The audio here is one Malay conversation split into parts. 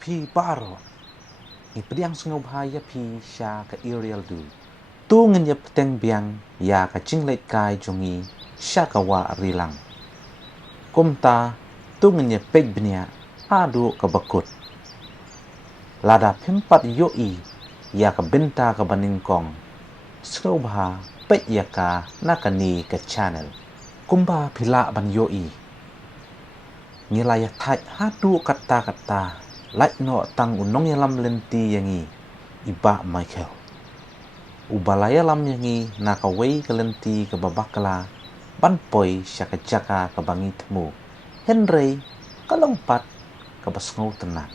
pi baro. Ni pediang sngewtynnat pi sya ka Ariel du. Tu ngenya peteng biang ya ka jingleit kai jongi sya ka Wah Rilang. Kumta tu ngenya peg bnia adu ka bakut. Lada pimpat yoi ya ka benta ka baningkong. Sngewbha pek ya ka nakani ka channel. Kumba pila ban yoi. Ngilaya thai hadu kata-kata lait no tang unong yalam lynti yangi iba Michael. Ubalaya lam yangi nakaway ka lynti ka babakala banpoy siya ka jaka ka bangit mo. Henry kalongpat ka sngewtynnat.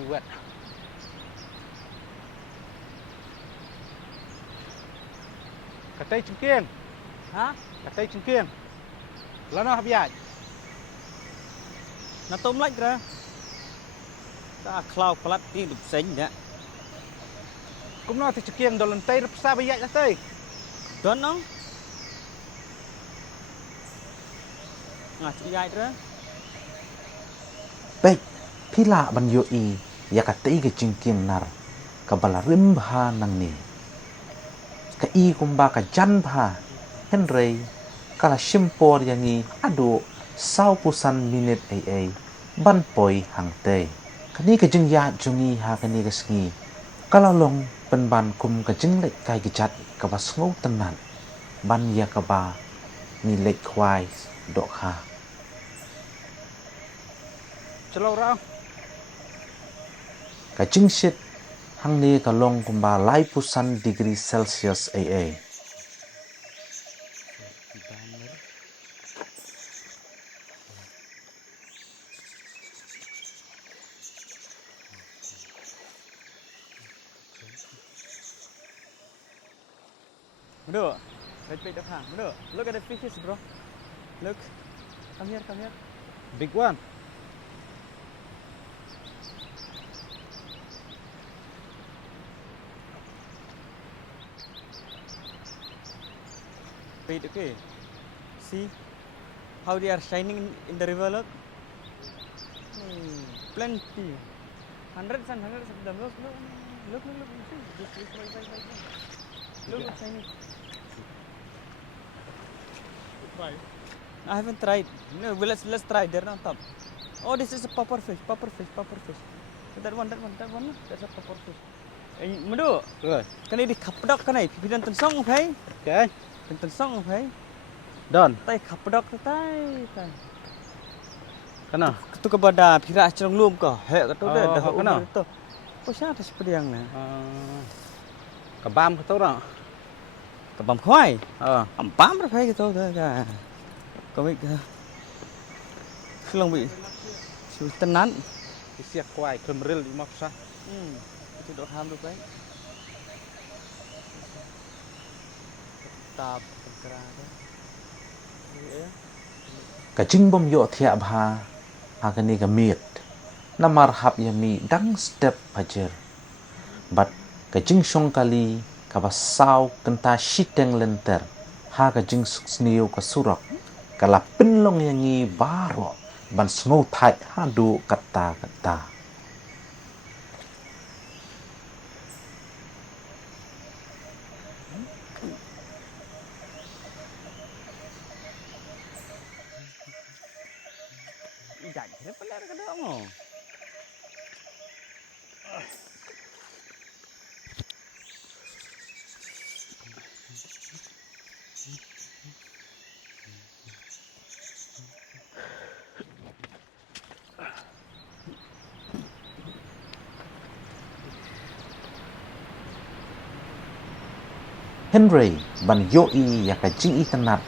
Liwat. Katay chungkieng. Hả? Katay chungkieng. Lano habiat. Nó tôm lách ra. Ta khlau plat đi đục xanh nhá. Kum no ti chungkieng dolan tay repsa bayat tay. Đón nó. Ngah jingiaid ra. Pek pila ban yoi ya ka tei ka jingkieng nar ka bala rimbha nang ni. Ka i kumba ka jan bha Henry kala shimpor yangi adu 90 minit ai banpoy hangte. Kani ka jingiaid jongi ha kani ka sngi. Kala long penban kum ka jingleit kai gijat ka ba sngewtynnat ban ya ka ba ni lek Khwai Dohkha. Chalo rao. Ka jingsit hang ni ka long kumba lai pusan degree Celsius ai. Bro, wait, Dohkha. Bro, look at the fishes, bro. Look. Come here, come here. Big one. Wait, okay. See how they are shining in the river, look. Plenty. Hundreds and hundreds of them. Look, look. Look, look, look. See? Wait. Look, look, shining. Try. I haven't tried. No, well, let's try. They're on top. Oh, this is a puffer fish. That one. That's a puffer fish. Hey, Madu. Rồi. Cái này đi khắp đốc cái này. Phi đan tận sông phải. Okay. Tận sông phải. Done. Tay khắp đốc tay. Kana? Itu kepada pihak cerong lum kah? Hek kata dah Oh, dah kena? umur itu. Oh, siapa seperti yang ni? Kabam ka to ra. Kebam khwai. Ờ. Pam ra phải gitu dah. Có biết không bị tên nắn. Ki siak kwai kemril di mapsa. Itu dok ham được đấy. Tap kera tu. Ka jingbom yo thia bha ha kani ka mit namar hap yami dang step pajer bat ka jing song kali ka ba saw kenta shiteng lenter ha ka jing sniu ka surak kala pinlong yangi baro ban sngewtynnat hadu kata-kata. Jangan kira pelar ke dok mo. Henry ban yoi ya ka jingiaid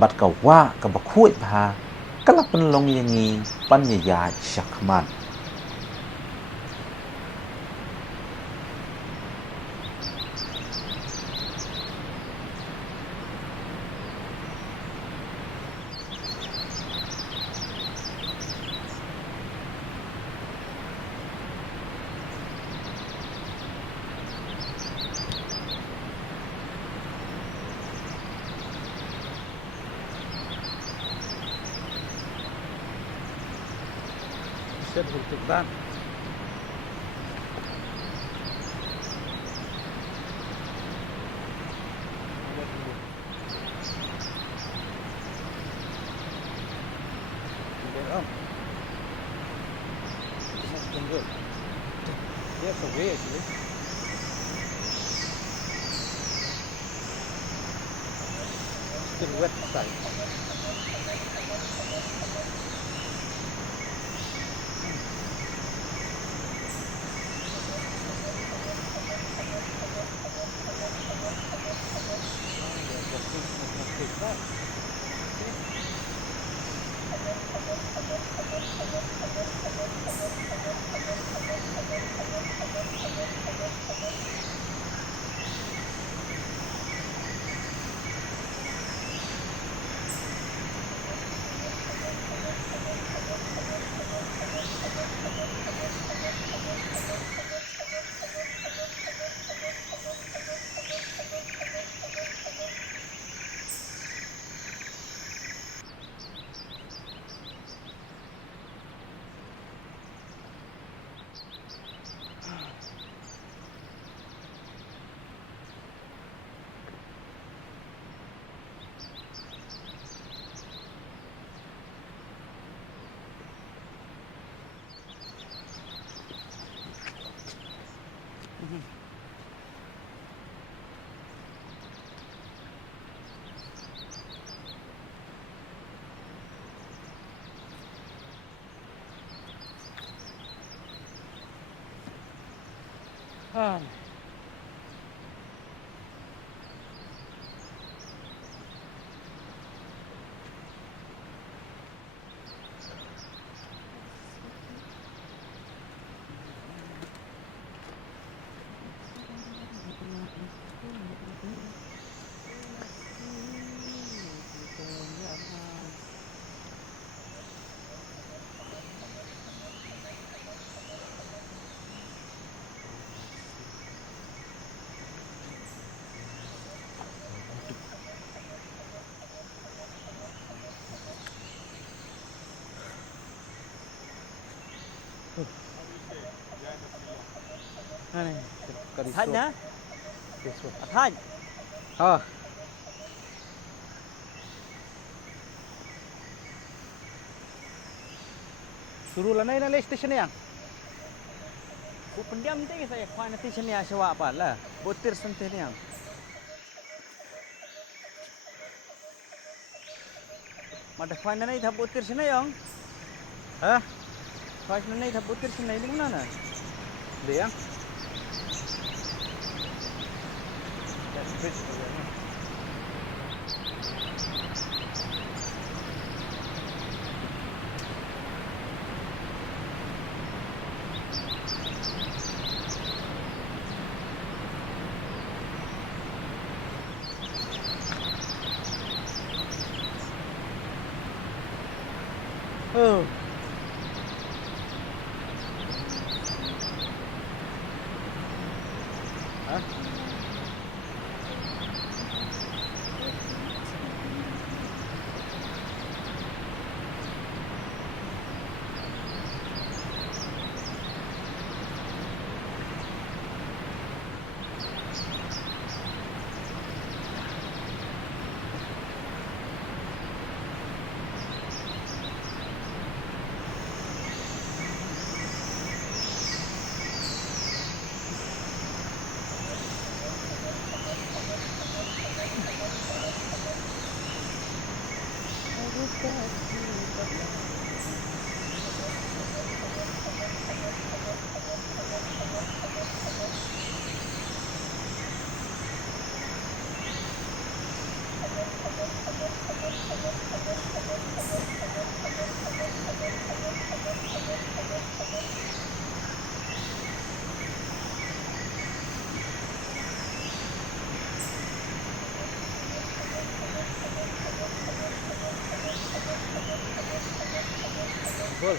bat ka wa ka ba khwai bha kala penlong yangi pan ya syakman. Set untuk dan. Good. Yes, away actually. Still wet side. Thanh hả? This one. Thanh. Ah. Suruh lanai na station yang. Ku pendiam tinggi saya Khwai nanti sini asywa apa lah. Butir sentuh ni yang. Mada Khwai nanti tak butir sini yang. Hah? Khwai nanti tak butir sini di mana? Dia yang. That's bridge over there. Oh. Hah? Full.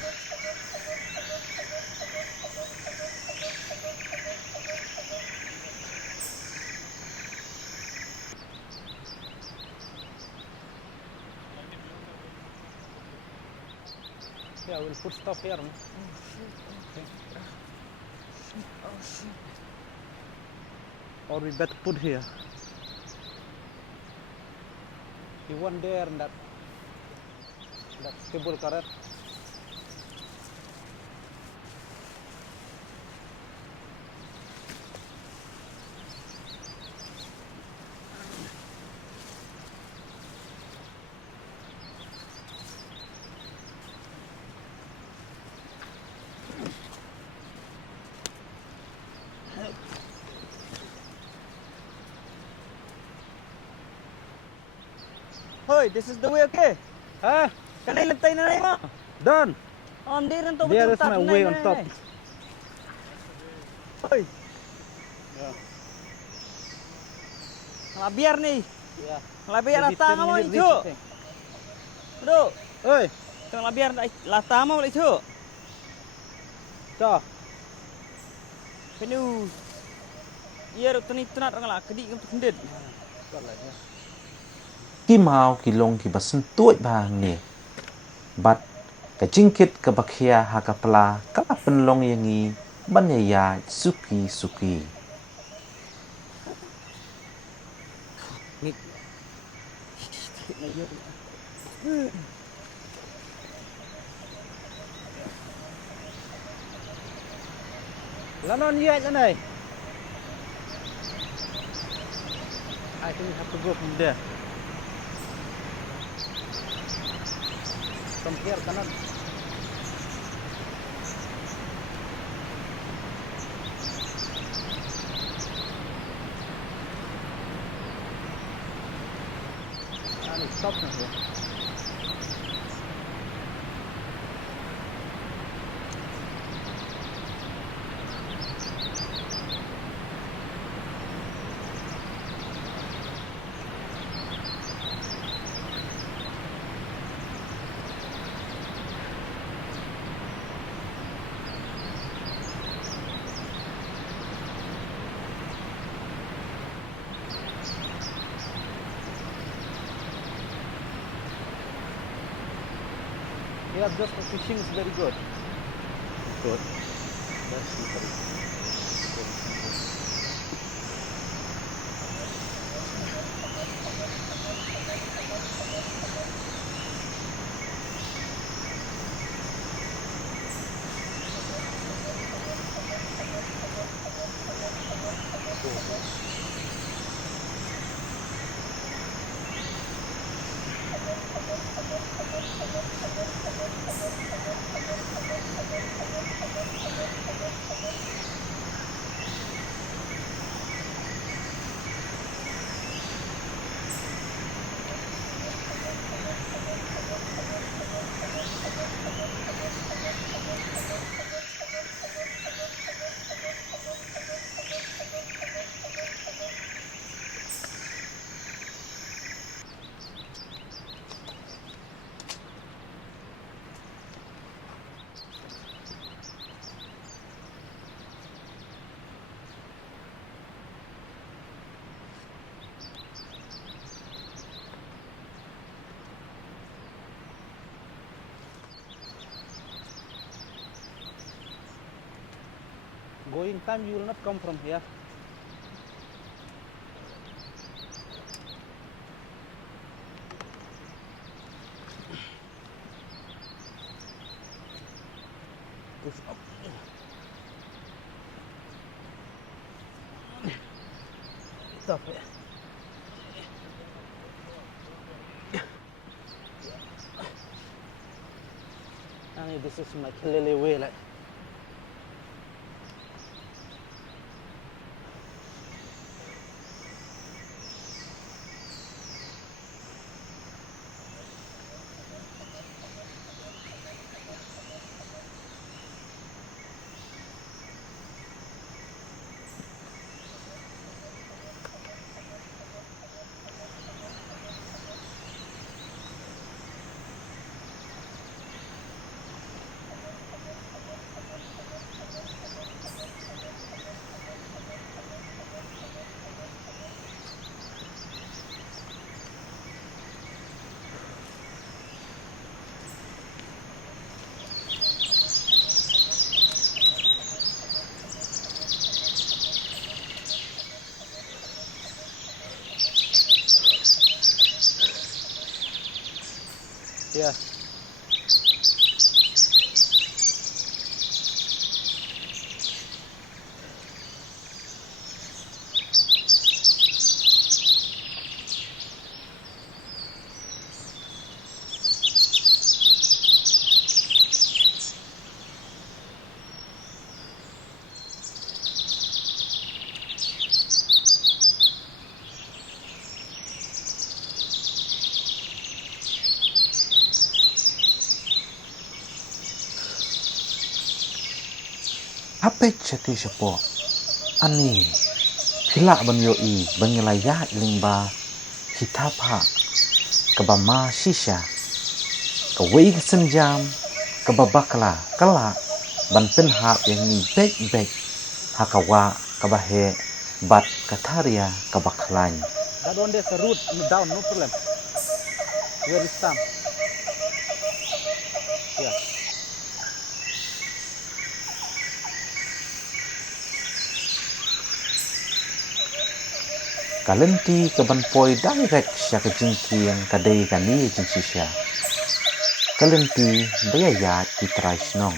Yeah, we'll put stuff here. No? Or we better put here. You want there and that cable car. Hey, this is the way, okay? Ah, Kanay lantay na mo. done. On there to There is my way on top. Hey, Yeah. labiar nih. Yeah. Labiar Maybe latang 10 mo minutes itu. reach, I think. Bro, Hey, tong labiar latang mo itu. so. Penu. Iya ro tani tunat orang lah kedi untuk hendet. Got like that. Ki mau ki long ki basen tuai bang ni. Bat ka jingkit ka bakhia ha ka pla ka penlong yangi banyaya suki suki. Lanon yet này. I think we have to go from there. From here, cannot. And it stops from here. Yeah, just the fishing is very good. Good. That's very good. Going time you will not come from here. Push up. Stop it. And this is my Kilele way, like. Yeah. Apa ceti sepo? Ani, pila ban yo I bangilaya lingba hitapa kabama shisha kawai senjam kababakla kala ban penhap yang ni bek hakawa kabahe bat kataria kabaklan. That one there's a root down, no problem. Where is stamp? Yeah. Kalenti kabanpoi direct siya ka jingkiang kadai kani jingsisya. Kalenti bayaya ti traisnong.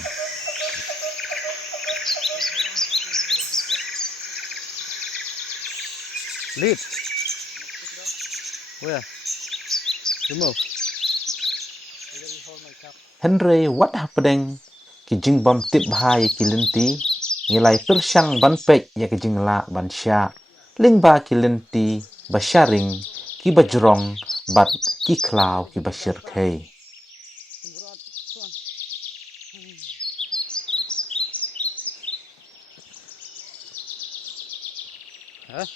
Lead. Where? Remove. Henry what happening ki jingbam tip bahai kilenti ngilai persyang banpek ya ki jingla bansya lingba kilenti basyaring ki bajrong bat ki klau ki basyir kay. Huh?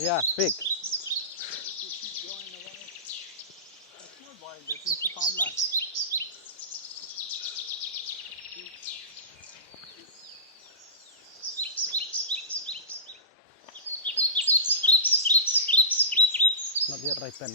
Yeah, big. Not yet ripen.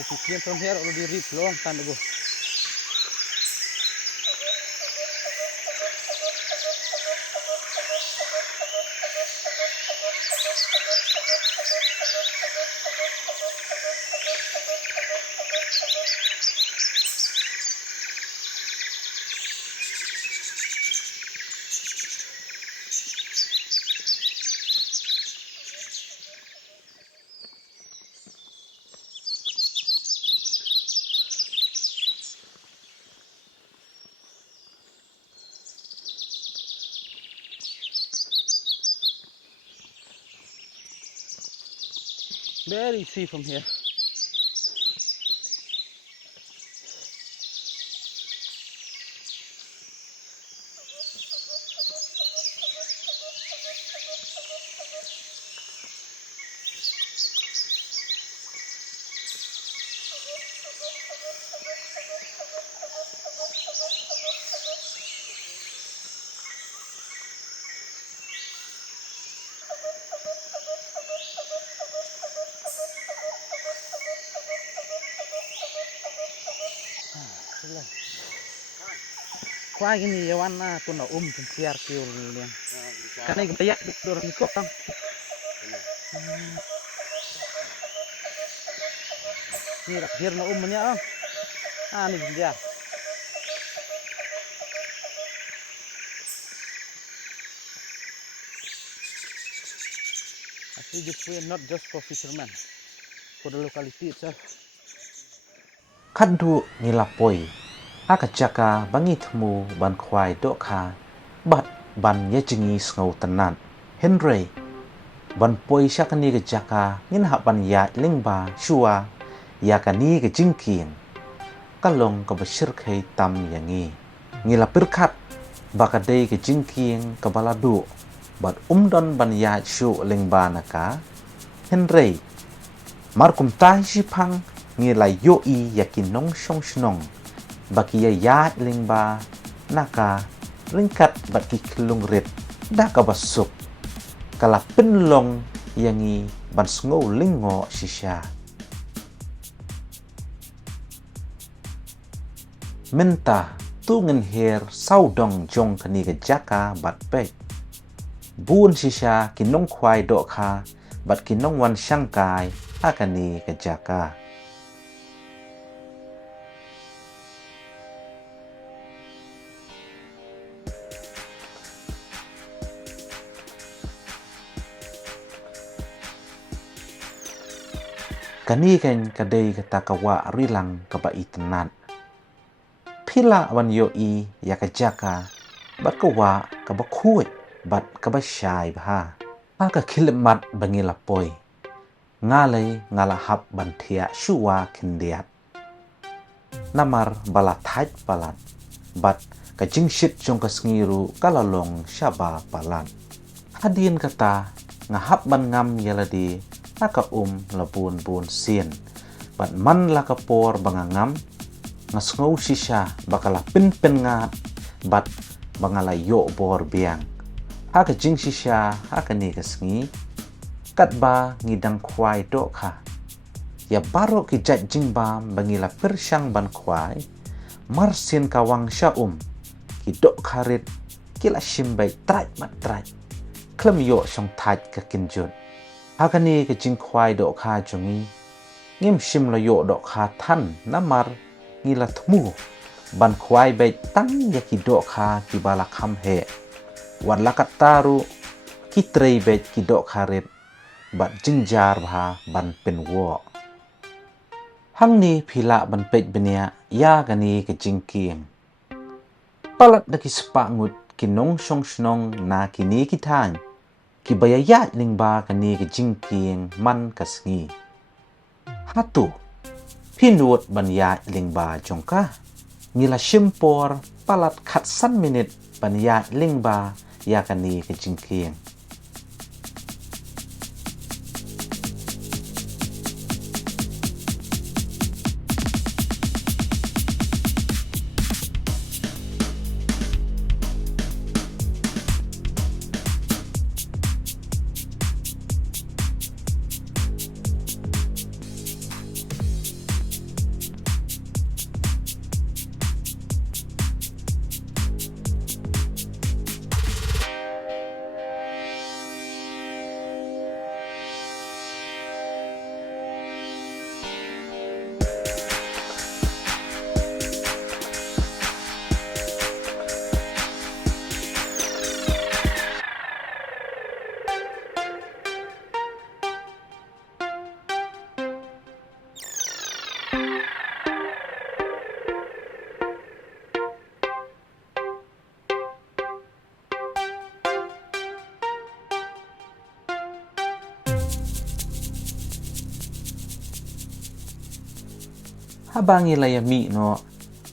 If you came from here, already reached long time ago. Very easy from here. Khwai gini yawan na tu na pensiar kiul ni. Karena kita ya dorang ikut tam. Ni rak hier na niya. Ah ni pensiar. This way not just for fishermen, for the locality itself. Kaddu ngilapoi, jaka bangi temu ban Khwai Dohkha, bat ban yejingi sngewtynnat. Henry, ban poi syakani jaka ngin ban ya lingba shua yakani jingkieng. Kalong kabashirkai tam yangi. Ngilapirkat bakadei jingkieng kabaladu, bat umdon ban ya shu lingba naka. Henry, markum tai sipang ngilai yoi yakinong shong shnong. Baki ya lingba naka ringkat baki kelung rit daka basuk kala penlong yangi ban sngau lingo shisha menta tu ngen her saudong jong kani jaka bat pek bun shisha kinong Khwai Dohkha bat kinong wan shangkai akani jaka. Kani kan kadai kata Wah Rilang kabaitanat. Pila wan yoi jaka bat kawa kabakhuit bat kabashai bha. Aka khilmat bangilapoi. Ngalai ngalahap bantia shuwa kindiat. Namar balathaj balat bat kajingshit jong kasngiru kalalong syaba balat. Hadin kata ngahap ban ngam yaladi naka labun bun sien bat man lakapor bangangam ngasngau shisha bakala pin ngat bat bangala yo bor biang haka jing shisha haka ni kasngi katba ngidang Khwai Dohkha ya baro ki jat jingbam bangila persyang ban Khwai marsin kawang syaum ki Dohkha rit kila shimbai trai mat trai klem yo shong taj ka kinjut hakani jing Khwai Dohkha jungi ngim shim lo yo Dohkha than namar ngila thmu ban Khwai bai tang yaki Dohkha ki bala kham he wan lakat taru ki trei bai ki Dohkha rit bat jingjar bha ban pen wo hangni phila ban pej benia ya gani jing kieng palat daki sepangut kinong shong shnong na kini kitang ki bayayat lingba kani jing kieng man kasngi hatu pinut ban ya lingba jongka ngila shimpor palat khatsan minit ban ya lingba ya kani jing kieng habangi layami no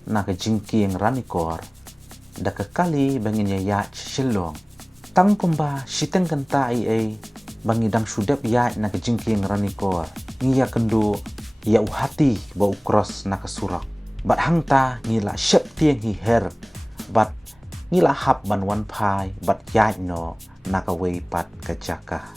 naka jingkieng Ranikor daka kali bangin ya shilong tang kumba shiteng kanta ai bangi dang sudap ya naka jingkieng Ranikor ngiya kendu ya uhati bau cross naka surak bat hangta ngila shep tieng hi her bat ngila hap ban wan pai bat ya no naka wei pat kajaka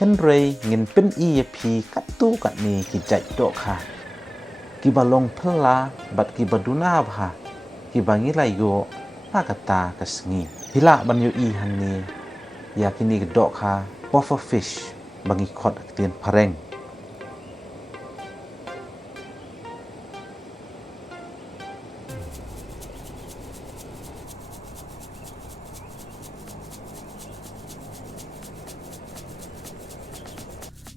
Henry ngin pen iya pi katu kat ni ki jaj Dohkha. Ki balong pela bat ki baduna bha. Ki bangilai yo kata kasngi. Hila ban yo i han ni ya kini ke Dohkha puffer fish bangi khot ketien pareng.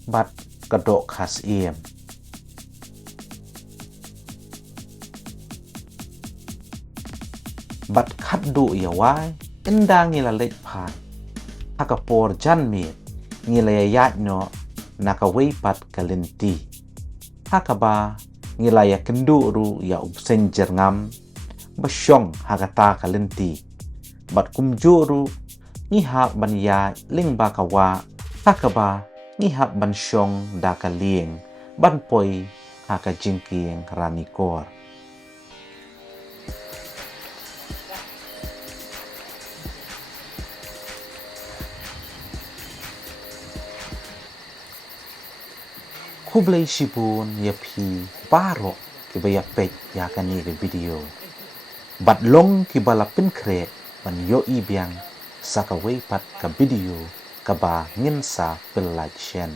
Bat ke Dohkha siem. Bat khat du ya wai endang ngila lek phan. Hakapor jan mit ngila ya yat no nakawei pat ke lynti. Hakaba ngila ya kendu ru ya upsen jerngam basyong hakata ke lynti. Bat kumjuru ngihap ban ya ling bakawa hakaba ngihap ban syong da ka lieng ban poi haka jingkieng Ranikor. Kublai sibun ya pi baro ki baya pet ya kani ke video. Bat long ki bala pin kret ban yo i biang sakawei pat ka video kaba ngin sa pelaj shen.